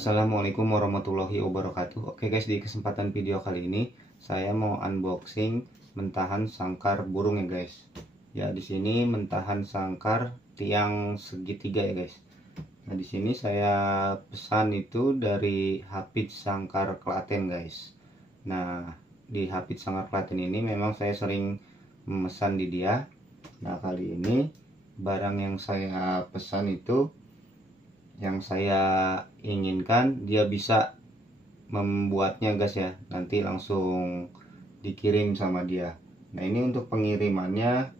Assalamualaikum warahmatullahi wabarakatuh. Oke guys, di kesempatan video kali ini saya mau unboxing mentahan sangkar burung ya guys. Ya, di sini mentahan sangkar tiang segitiga ya guys. Nah, di sini saya pesan itu dari Hapit Sangkar Klaten guys. Nah, di Hapit Sangkar Klaten ini memang saya sering memesan di dia. Nah, kali ini barang yang saya pesan itu, yang saya inginkan dia bisa membuatnya guys ya, nanti langsung dikirim sama dia. Nah, ini untuk pengirimannya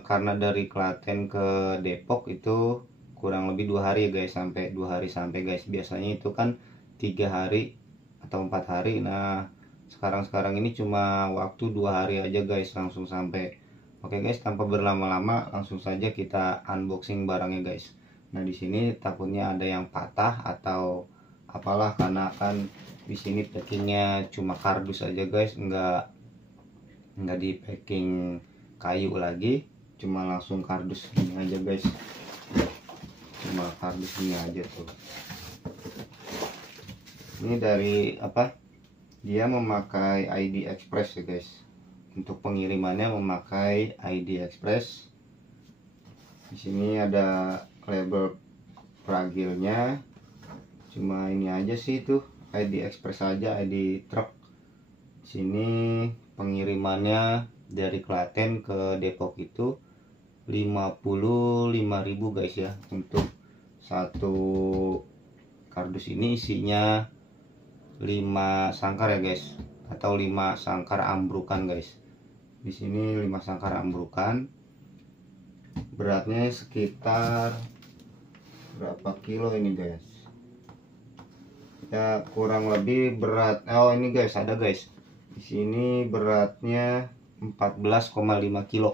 karena dari Klaten ke Depok itu kurang lebih 2 hari ya guys, sampai 2 hari sampai guys. Biasanya itu kan 3 hari atau 4 hari. Nah, sekarang ini cuma waktu 2 hari aja guys, langsung sampai. Oke guys, tanpa berlama-lama langsung saja kita unboxing barangnya guys. Nah, di sini takutnya ada yang patah atau apalah, karena kan di sini packingnya cuma kardus aja guys, nggak di packing kayu lagi, cuma langsung kardus ini aja guys. Cuma kardus ini aja tuh. Ini dari apa? Dia memakai ID Express ya guys. Untuk pengirimannya memakai ID Express. Di sini ada label fragilnya, cuma ini aja sih, tuh ID Express aja, ID truk. Sini pengirimannya dari Klaten ke Depok itu 55.000 guys ya. Untuk satu kardus ini isinya 5 sangkar ya guys, atau 5 sangkar ambrukan guys. Di sini 5 sangkar ambrukan. Beratnya sekitar berapa kilo ini guys? Ya, kurang lebih berat. Oh, ini guys, ada guys. Di sini beratnya 14,5 kilo.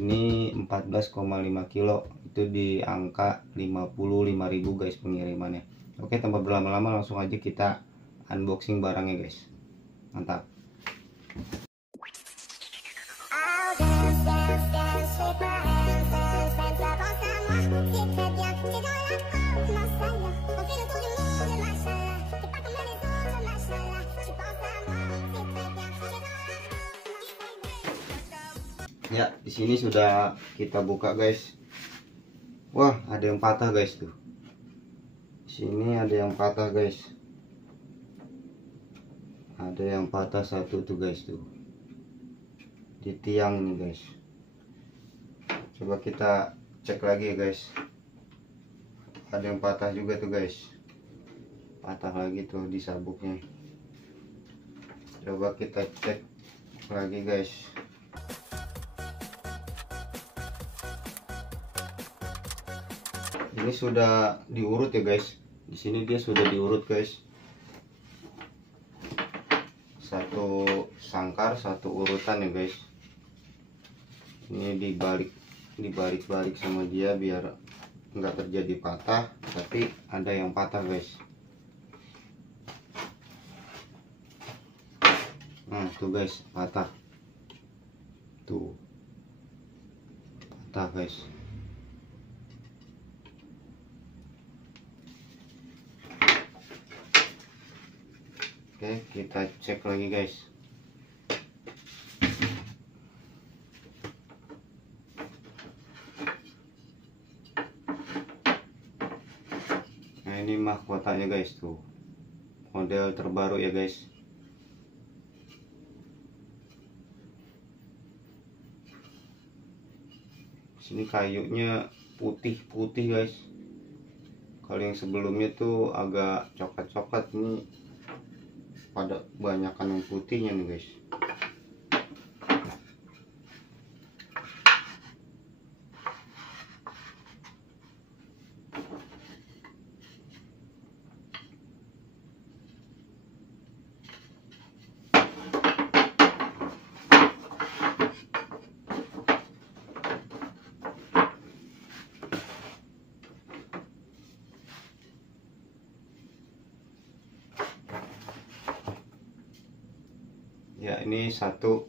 Ini 14,5 kilo. Itu di angka 55.000 guys pengirimannya. Oke, tanpa berlama-lama langsung aja kita unboxing barangnya guys. Mantap. Ya, di sini sudah kita buka guys. Wah, ada yang patah guys tuh. Di sini ada yang patah guys. Ada yang patah satu tuh guys tuh. Di tiang nih guys. Coba kita cek lagi ya guys. Ada yang patah juga tuh guys. Patah lagi tuh di sabuknya. Coba kita cek lagi guys. Ini sudah diurut ya guys. Di sini dia sudah diurut guys. Satu sangkar, satu urutan ya guys. Ini dibalik sama dia biar nggak terjadi patah, tapi ada yang patah guys. Nah, tuh guys, patah. Tuh. Patah guys. Oke, kita cek lagi guys. Nah, ini mahkotanya guys tuh. Model terbaru ya guys. Sini kayunya putih-putih guys. Kalau yang sebelumnya tuh agak coklat-coklat, ini pada banyakan yang putihnya nih guys. Ya, ini satu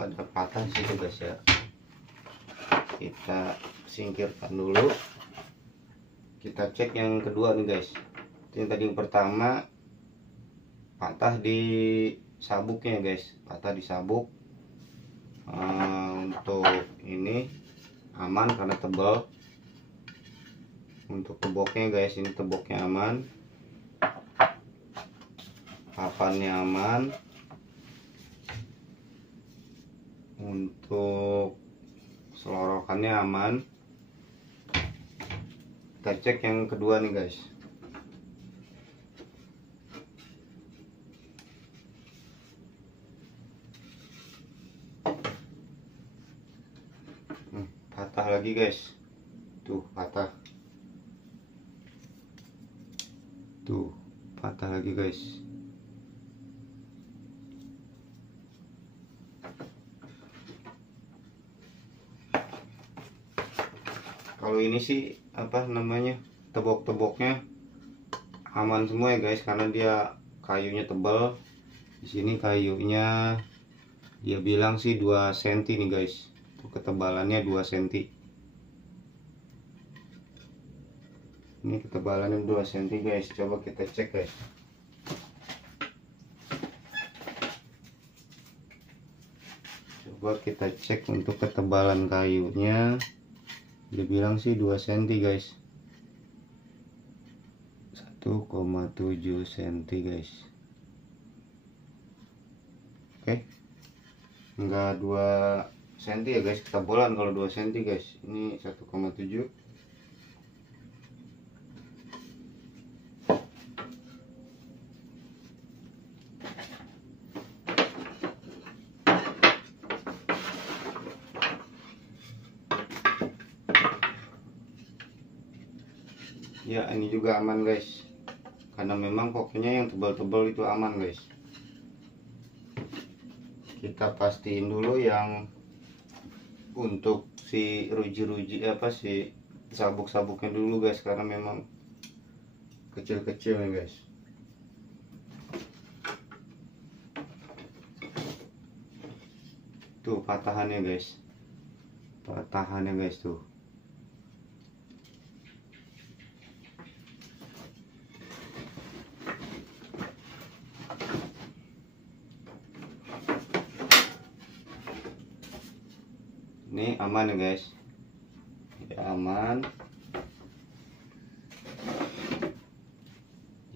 ada patah di situ guys ya. Kita singkirkan dulu. kita cek yang kedua nih guys. Yang tadi yang pertama patah di sabuknya guys, patah di sabuk. Untuk ini aman karena tebal. Untuk teboknya guys, ini teboknya aman, papannya aman. Untuk selorokannya aman. Kita cek yang kedua nih guys. Patah lagi guys, tuh patah, tuh patah lagi guys. Kalau ini sih apa namanya, tebok-teboknya aman semua ya guys, karena dia kayunya tebal. Di sini kayunya dia bilang sih 2 cm nih guys. Ketebalannya 2 cm. Ini ketebalannya 2 cm guys. Coba kita cek guys. Coba kita cek untuk ketebalan kayunya. Dia bilang sih 2 cm guys. 1,7 cm guys. Oke. Enggak 2 cm ya guys, ketebalan kalau 2 cm guys. Ini 1,7. Ya, ini juga aman guys, karena memang pokoknya yang tebal-tebal itu aman guys. Kita pastiin dulu yang untuk si ruji-ruji apa si sabuk-sabuknya dulu guys, karena memang kecil-kecil nih guys. Tuh patahannya guys, patahannya guys tuh. Ini aman ya guys, ya aman.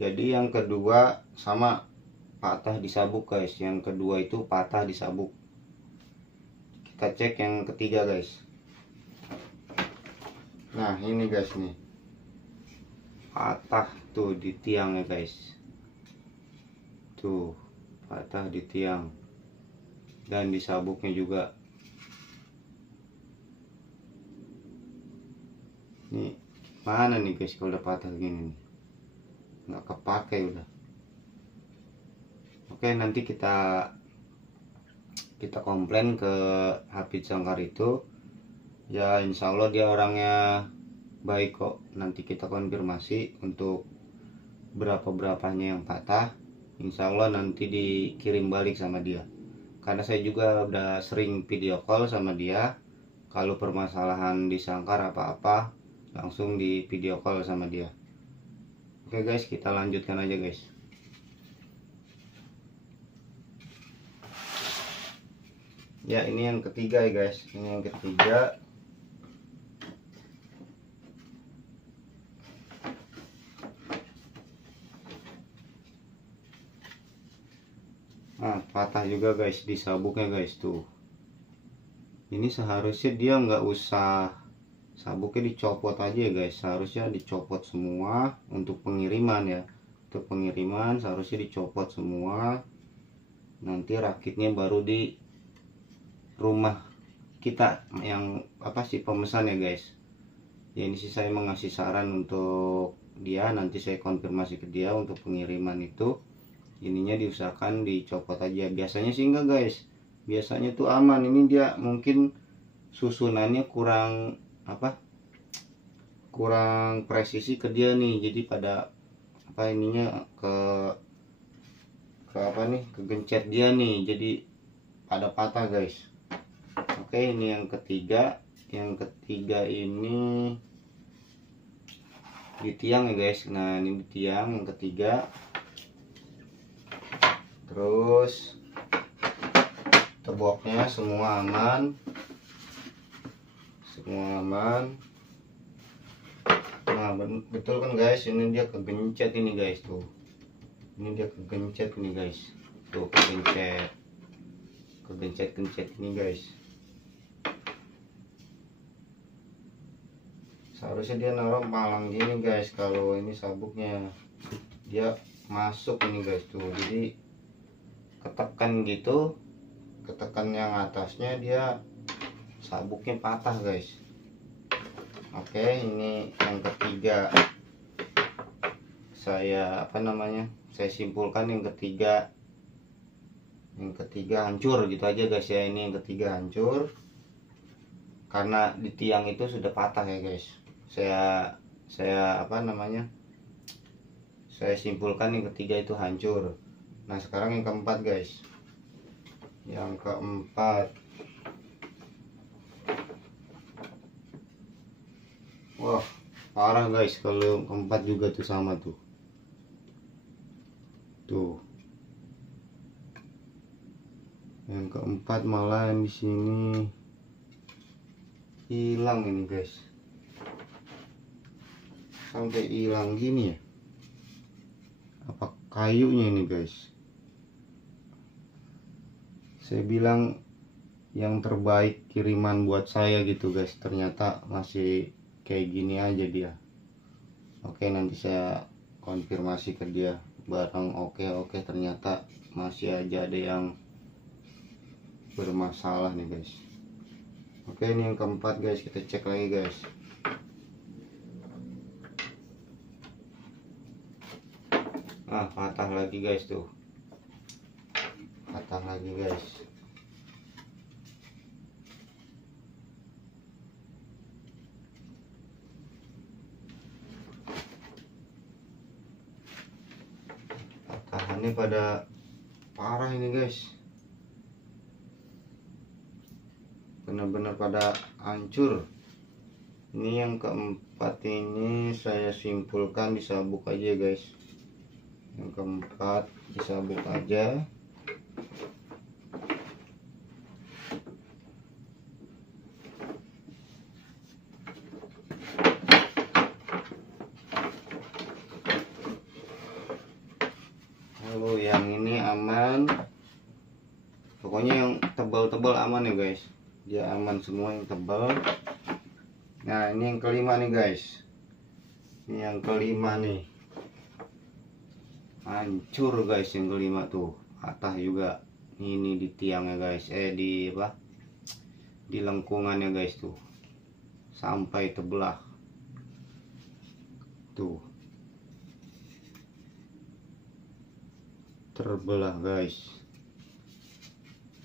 Jadi yang kedua sama, patah di sabuk guys. Yang kedua itu patah di sabuk. Kita cek yang ketiga guys. Nah ini guys nih, patah tuh di tiang ya guys. Tuh patah di tiang dan di sabuknya juga. Ini mana nih guys kalau udah patah gini nih, nggak kepake udah. Oke, nanti kita komplain ke Hafid Sangkar itu ya, insya Allah dia orangnya baik kok. Nanti kita konfirmasi untuk berapanya yang patah, insya Allah nanti dikirim balik sama dia. Karena saya juga udah sering video call sama dia. Kalau permasalahan di Sangkar apa-apa langsung di video call sama dia. Oke guys, kita lanjutkan aja guys. Ya ini yang ketiga ya guys, ini yang ketiga. Nah patah juga guys di sabuknya guys tuh. Ini seharusnya dia nggak usah, sabuknya dicopot aja ya guys. Seharusnya dicopot semua untuk pengiriman ya. Untuk pengiriman seharusnya dicopot semua. Nanti rakitnya baru di rumah kita yang apa sih pemesan ya guys. Ya ini sih saya mengasih saran untuk dia, nanti saya konfirmasi ke dia untuk pengiriman itu ininya diusahakan dicopot aja. Biasanya sih enggak guys, biasanya tuh aman. Ini dia mungkin susunannya kurang apa, kurang presisi ke dia nih, jadi pada apa ininya ke apa nih, kegencet dia nih, jadi pada patah guys. Oke, ini yang ketiga. Yang ketiga ini di tiang ya guys. Nah ini di tiang yang ketiga. Terus teboknya semua aman, semua aman. Nah betul kan guys, ini dia kegencet ini guys tuh. Ini dia kegencet ini guys. Tuh kegencet ini guys. Seharusnya dia naruh malang gini guys. Kalau ini sabuknya dia masuk ini guys tuh. Jadi ketekan gitu, ketekan yang atasnya dia sabuknya patah guys. Oke, ini yang ketiga. Saya saya simpulkan yang ketiga hancur gitu aja guys ya. Ini yang ketiga hancur karena di tiang itu sudah patah ya guys. Saya simpulkan yang ketiga itu hancur. Nah sekarang yang keempat guys. Yang keempat, wah parah guys. Kalau yang keempat juga tuh sama tuh. Yang keempat malah di sini hilang ini guys. Sampai hilang gini ya. Apa kayunya ini guys? Saya bilang yang terbaik kiriman buat saya gitu guys. Ternyata masih kayak gini aja dia. Oke, nanti saya konfirmasi ke dia. Barang oke, ternyata masih aja ada yang bermasalah nih guys. Oke, ini yang keempat guys, kita cek lagi guys. Nah patah lagi guys tuh, patah lagi guys. Patahannya pada parah ini guys, benar-benar pada hancur. Ini yang keempat ini saya simpulkan di sabuk aja guys. Yang keempat di sabuk aja. Lalu yang ini aman. Pokoknya yang tebal-tebal aman ya guys. Dia aman semua yang tebal. Nah ini yang kelima nih guys. Ini yang kelima nih. Hancur guys yang kelima tuh. Patah juga. Ini di tiangnya guys. Di lengkungannya guys tuh. Sampai terbelah. Tuh. Terbelah guys.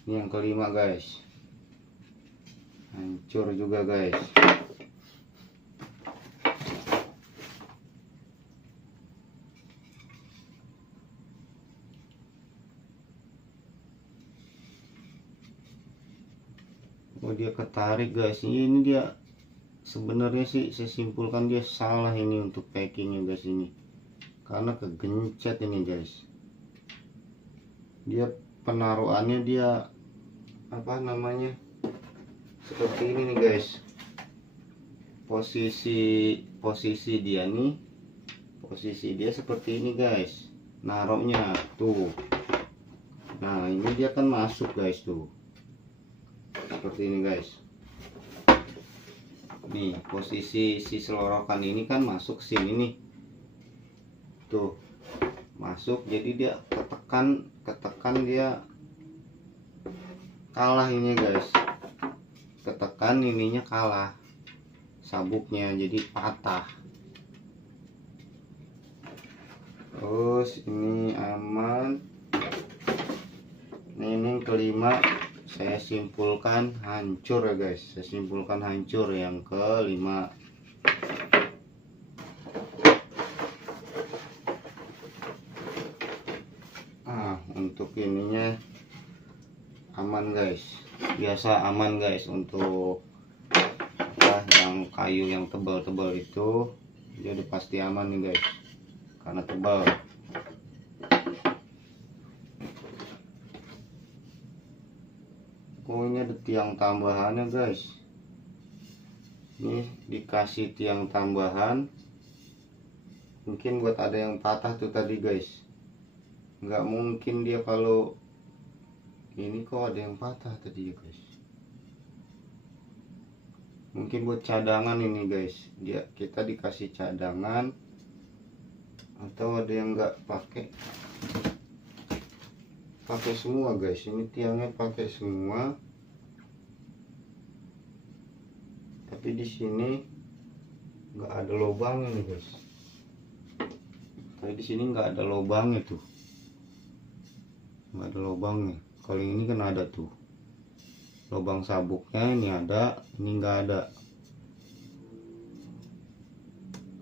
Ini yang kelima guys. Hancur juga guys. Oh dia ketarik guys. Ini dia sebenarnya sih saya simpulkan dia salah ini untuk packingnya guys ini. Karena kegencet ini guys. Dia penaruhannya dia seperti ini nih guys. Posisi dia nih. Posisi dia seperti ini guys. Naruhnya tuh. Nah ini dia kan masuk guys tuh. Seperti ini guys. Nih posisi si selorokan ini kan masuk sini nih. Tuh. Masuk, jadi dia ketekan dia kalah ini guys. Ketekan ininya kalah. Sabuknya jadi patah. Terus ini aman. Ini kelima saya simpulkan hancur ya guys. Saya simpulkan hancur yang kelima. Untuk ininya aman guys. Biasa aman guys. Untuk yang kayu yang tebal-tebal itu dia udah pasti aman nih guys karena tebal. Oh, ini ada tiang tambahannya guys. Ini dikasih tiang tambahan, mungkin buat ada yang patah tuh tadi guys. Nggak mungkin dia kalau ini kok ada yang patah tadi ya guys. Mungkin buat cadangan ini guys, kita dikasih cadangan, atau ada yang nggak pakai semua guys. Ini tiangnya pakai semua, tapi di sini nggak ada lubangnya nih guys. Tapi di sini nggak ada lubangnya tuh, nggak ada lubangnya. Kalau ini kan ada tuh lubang sabuknya, ini ada, ini nggak ada.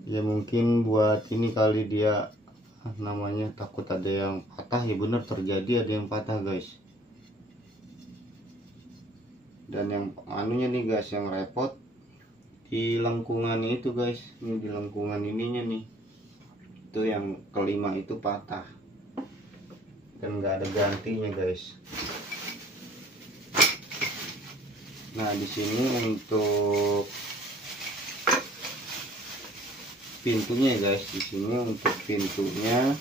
Ya mungkin buat ini kali dia namanya takut ada yang patah. Ya bener, terjadi ada yang patah guys. Dan yang anunya nih guys, yang repot di lengkungan itu guys. Ini di lengkungan ininya nih, itu yang kelima itu patah dan nggak ada gantinya guys. Nah di sini untuk pintunya guys, di sini untuk pintunya.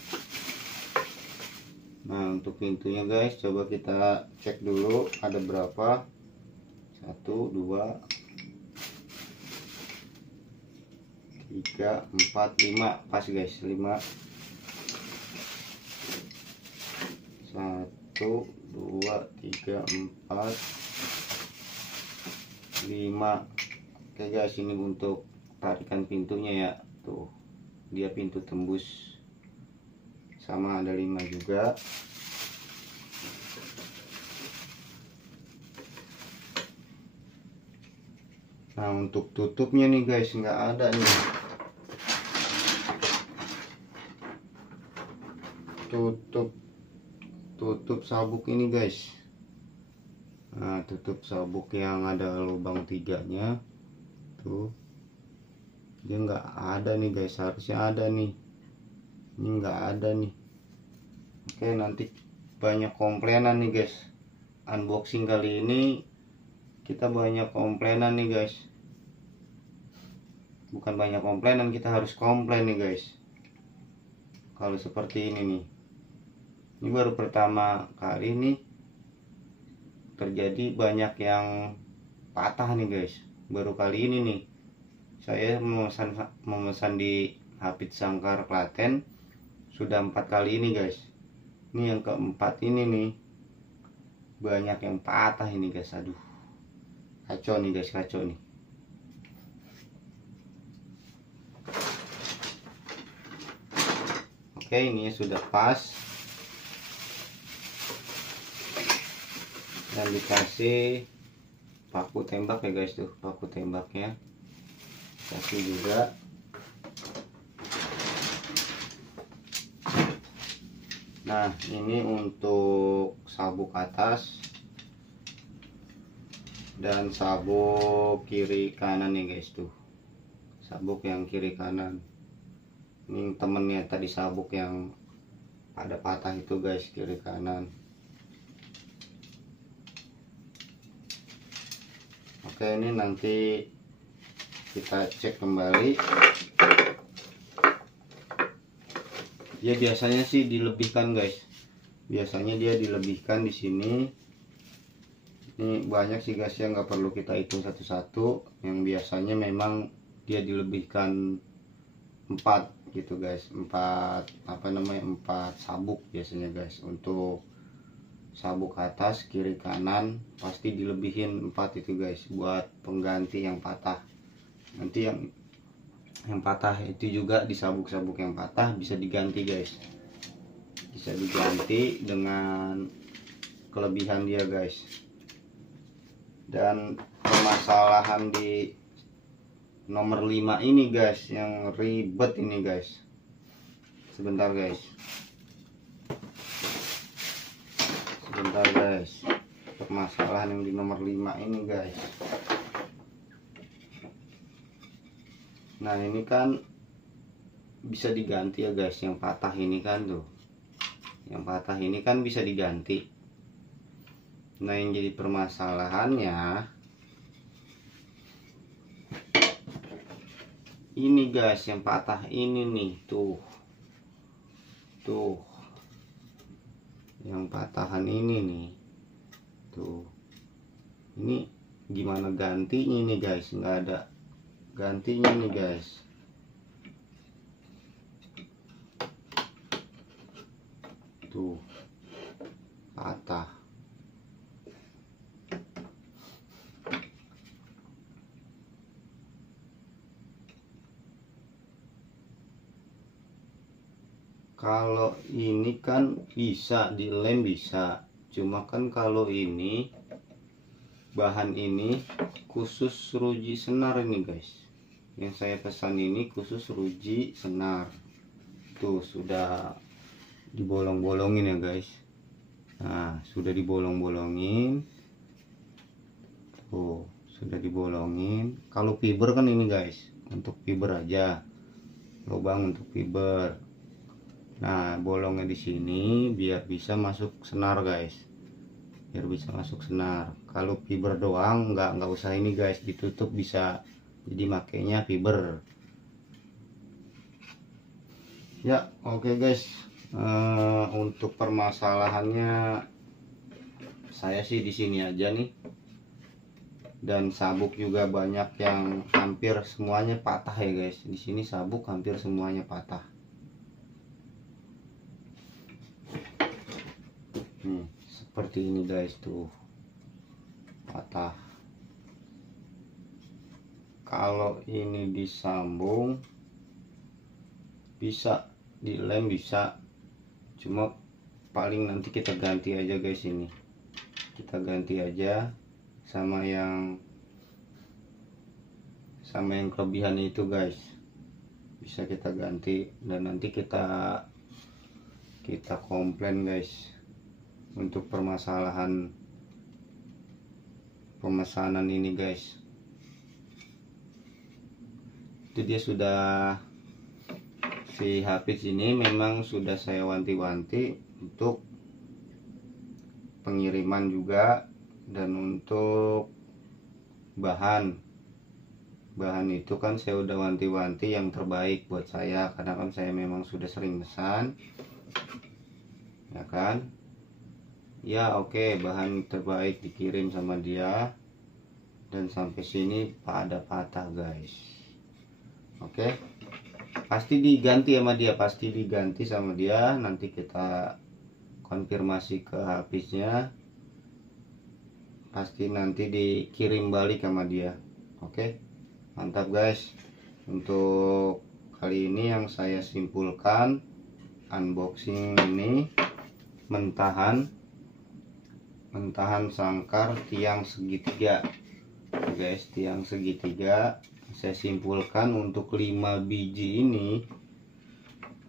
Nah untuk pintunya guys, coba kita cek dulu ada berapa. 1, 2, 3, 4, 5. Pas guys, 5. 1, 2, 3, 4, 5. Oke guys, ini untuk tarikan pintunya ya. Tuh, dia pintu tembus sama ada 5 juga. Nah untuk tutupnya nih guys, nggak ada nih. Tutup sabuk ini guys. Nah tutup sabuk yang ada lubang 3-nya tuh, dia nggak ada nih guys. Harusnya ada nih, ini nggak ada nih. Oke, nanti banyak komplainan nih guys. Unboxing kali ini kita banyak komplainan nih guys. Bukan banyak komplainan, kita harus komplain nih guys kalau seperti ini nih. Ini baru pertama kali nih terjadi banyak yang patah nih guys. Baru kali ini nih saya memesan di Hapit Sangkar Klaten. Sudah 4 kali ini guys. Ini yang keempat ini nih, banyak yang patah ini guys. Aduh, kacau nih guys, kacau nih. Oke, ini sudah pas dan dikasih paku tembak ya guys. Tuh paku tembaknya kasih juga. Nah ini untuk sabuk atas dan sabuk kiri kanan nih guys. Tuh sabuk yang kiri kanan, ini temennya tadi sabuk yang ada patah itu guys, kiri kanan. Oke, ini nanti kita cek kembali. Dia biasanya sih dilebihkan guys. Biasanya dia dilebihkan di sini. Ini banyak sih guys yang nggak perlu kita hitung satu-satu. Yang biasanya memang dia dilebihkan 4 gitu guys. 4 sabuk biasanya guys. Untuk sabuk atas kiri kanan pasti dilebihin 4 itu guys, buat pengganti yang patah. Nanti yang patah itu juga di sabuk-sabuk yang patah bisa diganti guys, bisa diganti dengan kelebihan dia guys. Dan permasalahan di nomor 5 ini guys yang ribet ini guys. Sebentar guys, permasalahan yang di nomor 5 ini guys. Nah ini kan bisa diganti ya guys. Yang patah ini kan tuh, yang patah ini kan bisa diganti. Nah yang jadi permasalahannya ini guys, yang patah ini nih, tuh yang patahan ini nih, tuh ini gimana gantinya nih guys, nggak ada gantinya nih guys. Tuh patah. Kalau ini kan bisa dilem, bisa, cuma kan kalau ini bahan ini khusus ruji senar ini guys. Yang saya pesan ini khusus ruji senar. Tuh sudah dibolong-bolongin ya guys. Nah sudah dibolong-bolongin. Tuh sudah dibolongin. Kalau fiber kan ini guys, untuk fiber aja, lubang untuk fiber. Nah bolongnya di sini biar bisa masuk senar guys, biar bisa masuk senar. Kalau fiber doang nggak usah ini guys, ditutup bisa, jadi makainya fiber ya. Oke guys, untuk permasalahannya saya sih di sini aja nih. Dan sabuk juga banyak yang hampir semuanya patah ya guys. Di sini sabuk hampir semuanya patah. Seperti ini guys, tuh patah. Kalau ini disambung bisa, dilem bisa, cuma paling nanti kita ganti aja guys. Ini kita ganti aja sama yang kelebihan itu guys, bisa kita ganti. Dan nanti kita komplain guys untuk permasalahan pemesanan ini guys. Itu dia sudah, si Hafiz ini memang sudah saya wanti-wanti untuk pengiriman juga, dan untuk bahan itu kan saya udah wanti-wanti yang terbaik buat saya, karena kan saya memang sudah sering pesan ya kan. Ya oke, bahan terbaik dikirim sama dia, dan sampai sini pada patah guys. Oke, pasti diganti sama dia, pasti diganti sama dia. Nanti kita konfirmasi ke Hafiznya, pasti nanti dikirim balik sama dia. Oke, mantap guys. Untuk kali ini yang saya simpulkan unboxing ini mentahan sangkar tiang segitiga guys. Tiang segitiga saya simpulkan untuk 5 biji ini.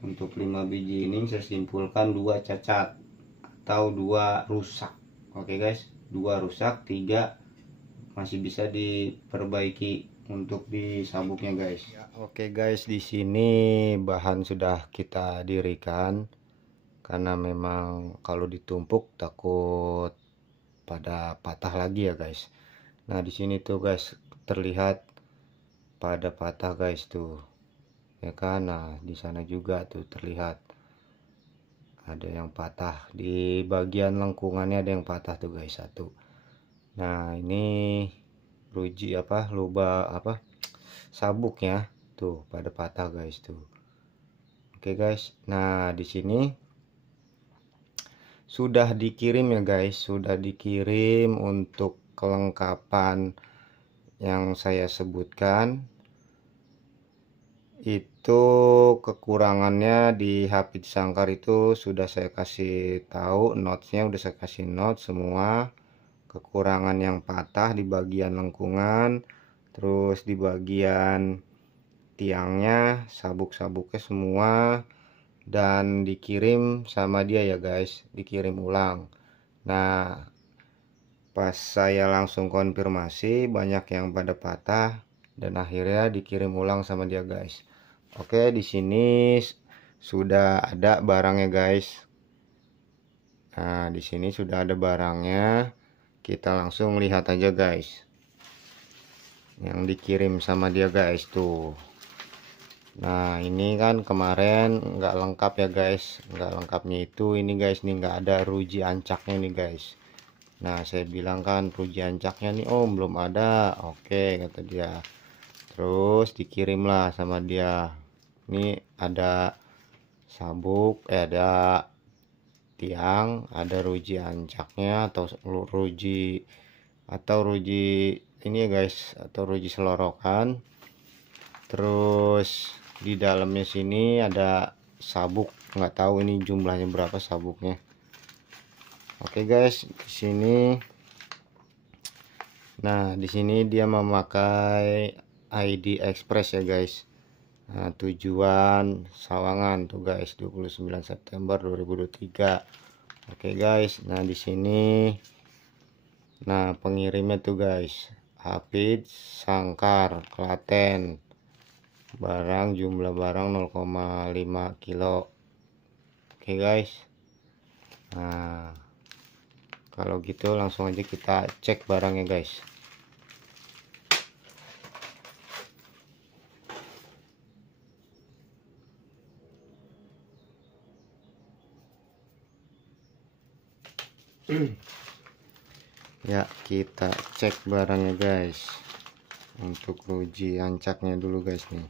Untuk 5 biji ini saya simpulkan 2 cacat atau 2 rusak. Oke guys, 2 rusak, 3 masih bisa diperbaiki untuk di sabuknya guys. Ya, oke guys, di sini bahan sudah kita dirikan, karena memang kalau ditumpuk takut pada patah lagi ya guys. Nah di sini tuh guys terlihat pada patah guys tuh ya kan. Nah di sana juga tuh terlihat ada yang patah di bagian lengkungannya, ada yang patah tuh guys, satu. Nah ini ruji sabuknya tuh pada patah guys tuh. Oke guys, nah di sini sudah dikirim ya guys, sudah dikirim untuk kelengkapan yang saya sebutkan. Itu kekurangannya di Hafiz Sangkar itu sudah saya kasih tahu, notesnya udah saya kasih note semua. Kekurangan yang patah di bagian lengkungan, terus di bagian tiangnya, sabuk-sabuknya semua, dan dikirim sama dia ya guys, dikirim ulang. Nah pas saya langsung konfirmasi banyak yang pada patah, dan akhirnya dikirim ulang sama dia guys. Oke, di sini sudah ada barangnya guys. Nah, di sini sudah ada barangnya. Kita langsung lihat aja guys. Yang dikirim sama dia guys tuh. Nah, ini kan kemarin nggak lengkap ya guys. Nggak lengkapnya itu ini guys, nih nggak ada ruji ancaknya nih guys. Nah, saya bilang kan ruji ancaknya nih om belum ada. Oke, kata dia. Terus dikirimlah sama dia. Ini ada sabuk, ada tiang, ada ruji ancaknya atau ruji ini ya guys, atau ruji selorokan. Terus di dalamnya sini ada sabuk, nggak tahu ini jumlahnya berapa sabuknya. Oke guys, di sini. Nah, di sini dia memakai ID Express ya guys. Nah, tujuan Sawangan tuh guys, 29 September 2023. Oke guys, nah di sini nah pengirimnya tuh guys, Hafid Sangkar Klaten. Barang jumlah barang 0,5 kilo. Oke guys. Nah, kalau gitu langsung aja kita cek barangnya guys. Ya, kita cek barangnya guys. Untuk ruji ancaknya dulu guys nih.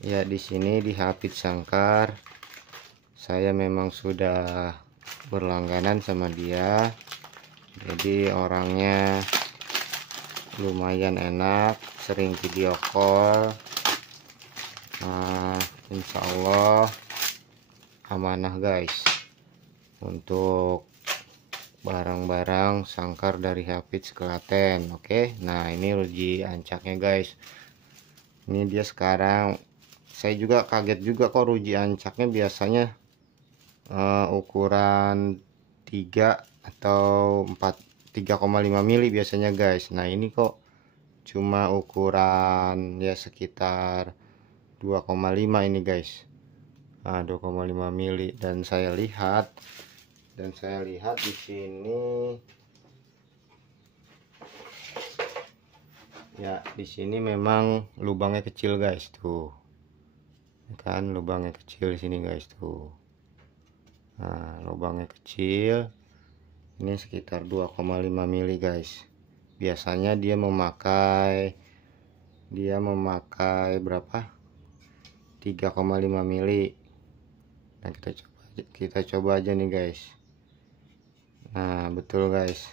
Ya, di sini di Hafid Sangkar saya memang sudah berlangganan sama dia. Jadi orangnya lumayan enak, sering video call. Nah, insya Allah amanah guys untuk barang-barang Sangkar dari Hafid Klaten. Oke, nah ini ruji ancaknya guys. Ini dia sekarang. Saya juga kaget juga kok ruji ancaknya biasanya ukuran 3 atau 3,5 mili biasanya guys. Nah ini kok cuma ukuran ya sekitar 2,5 ini guys. Nah, 2,5 mili dan saya lihat di sini ya, di sini memang lubangnya kecil guys tuh. Kan lubangnya kecil di sini guys tuh. Nah, lubangnya kecil. Ini sekitar 2,5 mili guys. Biasanya dia memakai berapa? 3,5 mili. Nah, kita coba aja nih guys. Nah, betul guys.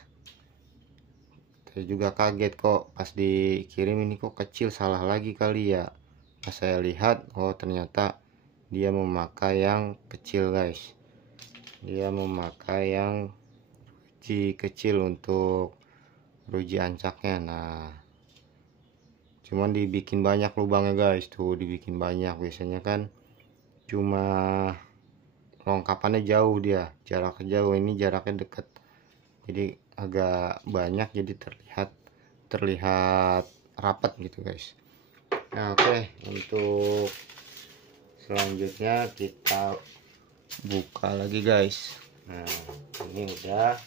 Saya juga kaget kok pas dikirim ini kok kecil, salah lagi kali ya. Pas saya lihat, oh ternyata dia memakai yang kecil guys. Dia memakai yang ruji kecil untuk ruji ancaknya. Nah, cuman dibikin banyak lubangnya guys tuh, dibikin banyak. Biasanya kan cuma lengkapannya jauh, dia jaraknya jauh, ini jaraknya dekat, jadi agak banyak, jadi terlihat rapat gitu guys. Nah, oke, untuk selanjutnya kita buka lagi guys. Nah, ini udah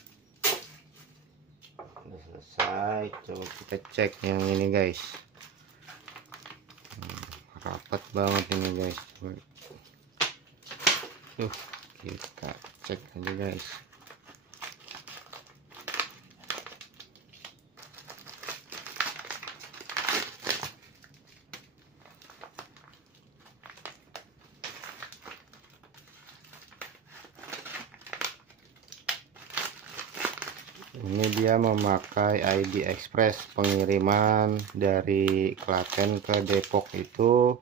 selesai. Coba kita cek yang ini guys. Rapat banget ini guys. Kita cek aja guys. Ini dia memakai ID Express, pengiriman dari Klaten ke Depok itu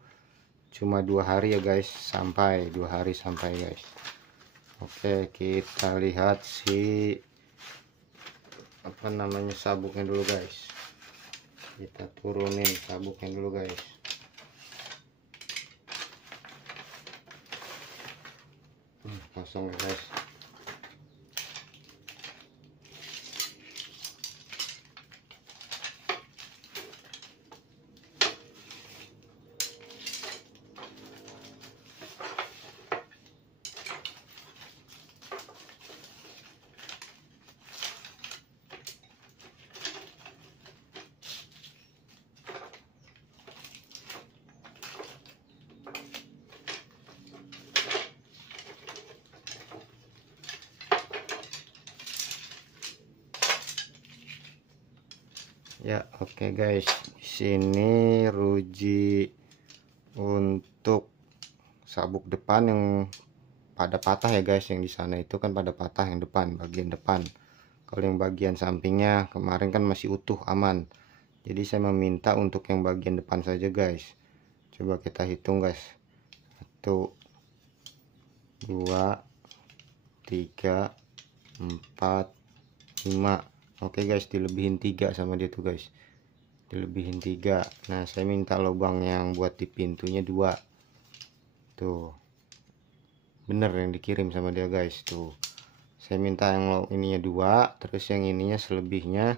cuma 2 hari ya guys, sampai 2 hari sampai guys. Oke, kita lihat si apa namanya sabuknya dulu guys. Kita turunin sabuknya dulu guys. Kosong ya guys. Ya, oke guys, di sini ruji untuk sabuk depan yang pada patah ya guys. Yang di sana itu kan pada patah yang depan, bagian depan. Kalau yang bagian sampingnya kemarin kan masih utuh, aman. Jadi saya meminta untuk yang bagian depan saja guys. Coba kita hitung guys. 1 2 3 4 5. Oke guys, dilebihin 3 sama dia tuh guys, dilebihin 3. Nah, saya minta lubang yang buat di pintunya 2 tuh, bener yang dikirim sama dia guys. Tuh saya minta yang ininya 2, terus yang ininya selebihnya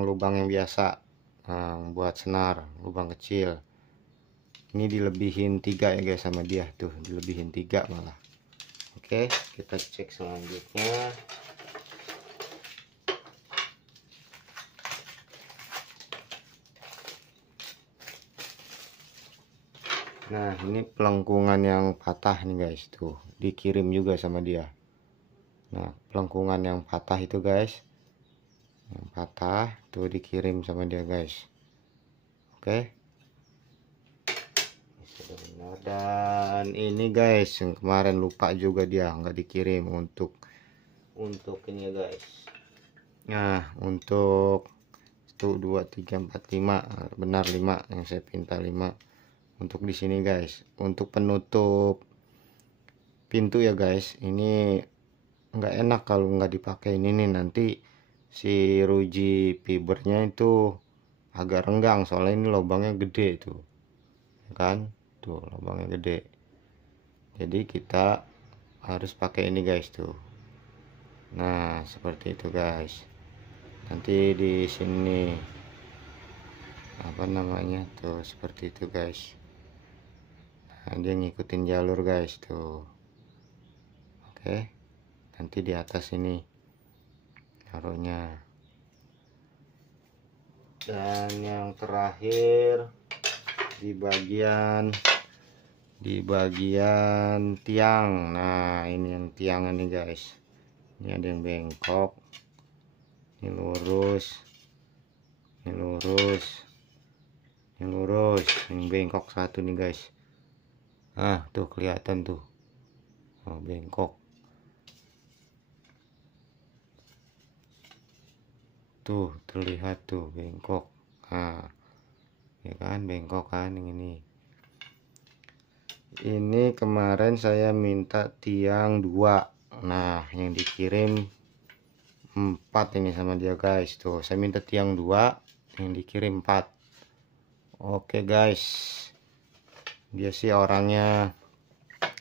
lubang yang biasa, buat senar, lubang kecil. Ini dilebihin 3 ya guys sama dia tuh, dilebihin 3 malah. Oke, kita cek selanjutnya. Nah, ini pelengkungan yang patah nih guys, tuh dikirim juga sama dia. Nah, pelengkungan yang patah itu guys, yang patah tuh dikirim sama dia guys. Oke, sudah benar. Dan ini guys, yang kemarin lupa juga dia nggak dikirim untuk ini ya guys. Nah, untuk 1 2 3 4 5, benar 5 yang saya pinta 5. Untuk di sini guys, untuk penutup pintu ya guys, ini nggak enak kalau nggak dipakai ini nih, nanti si ruji fibernya itu agak renggang, soalnya ini lubangnya gede tuh kan, tuh lubangnya gede. Jadi kita harus pakai ini guys tuh. Nah, seperti itu guys. Nanti di sini apa namanya tuh, seperti itu guys. Nah, dia ngikutin jalur guys tuh. Oke, nanti di atas ini taruhnya. Dan yang terakhir di bagian tiang. Nah, ini yang tiang ini guys, ini ada yang bengkok, ini lurus, ini lurus, ini lurus, ini bengkok satu nih guys. Ah, tuh kelihatan tuh, oh, bengkok tuh, terlihat tuh bengkok. Nah, ya kan, bengkok kan yang ini kemarin saya minta tiang 2. Nah, yang dikirim 4 ini sama dia guys. Tuh saya minta tiang 2, yang dikirim 4. Oke guys, dia sih orangnya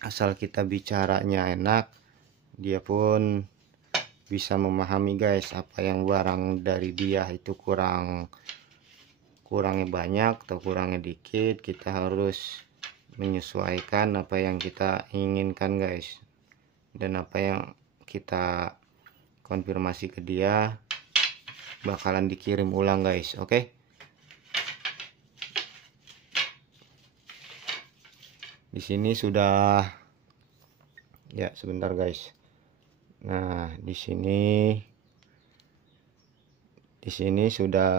asal kita bicaranya enak, dia pun bisa memahami guys. Apa yang barang dari dia itu kurangnya banyak atau kurangnya dikit, kita harus menyesuaikan apa yang kita inginkan guys, dan apa yang kita konfirmasi ke dia bakalan dikirim ulang guys. Oke, di sini sudah ya, sebentar guys. Nah, di sini sudah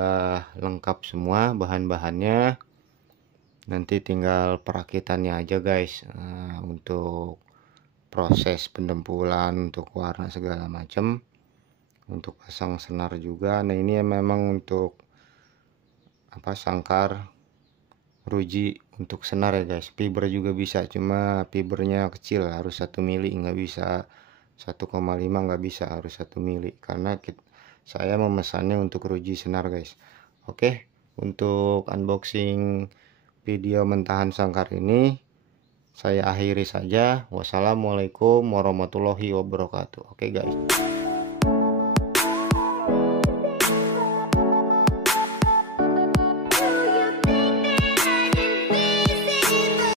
lengkap semua bahan-bahannya. Nanti tinggal perakitannya aja guys. Nah, untuk proses pendempulan, untuk warna segala macam, untuk pasang senar juga. Nah, ini memang untuk apa, sangkar ruji untuk senar ya guys. Fiber juga bisa, cuma fibernya kecil, harus 1 mili, nggak bisa 1,5, nggak bisa, harus 1 mili, karena saya memesannya untuk ruji senar guys. Oke, untuk unboxing video mentahan sangkar ini saya akhiri saja. Wassalamualaikum warahmatullahi wabarakatuh. Oke guys.